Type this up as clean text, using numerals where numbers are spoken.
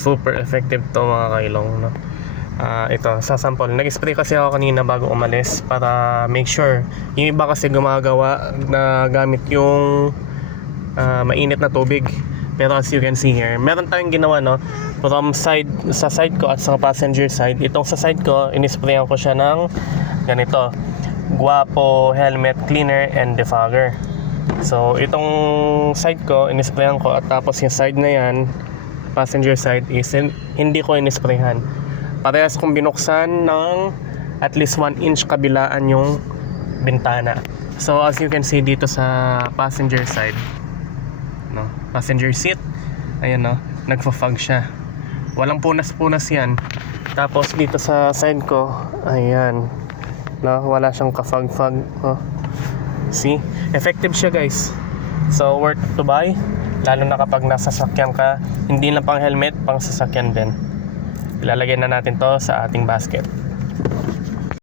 super effective to mga kailong, no? Ito, sa sample, nag-spray kasi ako kanina bago umalis para make sure. Yung iba kasi gumagawa na gamit yung mainit na tubig. Pero as you can see here, meron tayong ginawa, no? From sa side ko at sa passenger side. Itong sa side ko, inisprayan ko siya ng ganito, Guapo Helmet Cleaner and Defogger. So itong side ko, inisprayan ko, at tapos yung side na yan, passenger side, is hindi ko inisprayan. Parehas kong binuksan ng at least 1 inch kabilaan yung bintana. So as you can see dito sa passenger side, no, passenger seat, ayan, no, nagfa-fog siya. Walang punas-punas yan. Tapos dito sa side ko, ayan, no, wala siyang ka-fog-fog, oh. See? Effective siya, guys. So worth to buy, lalo na kapag nasa sasakyan ka. Hindi lang pang helmet, pang sasakyan din. Ilalagay na natin to sa ating basket.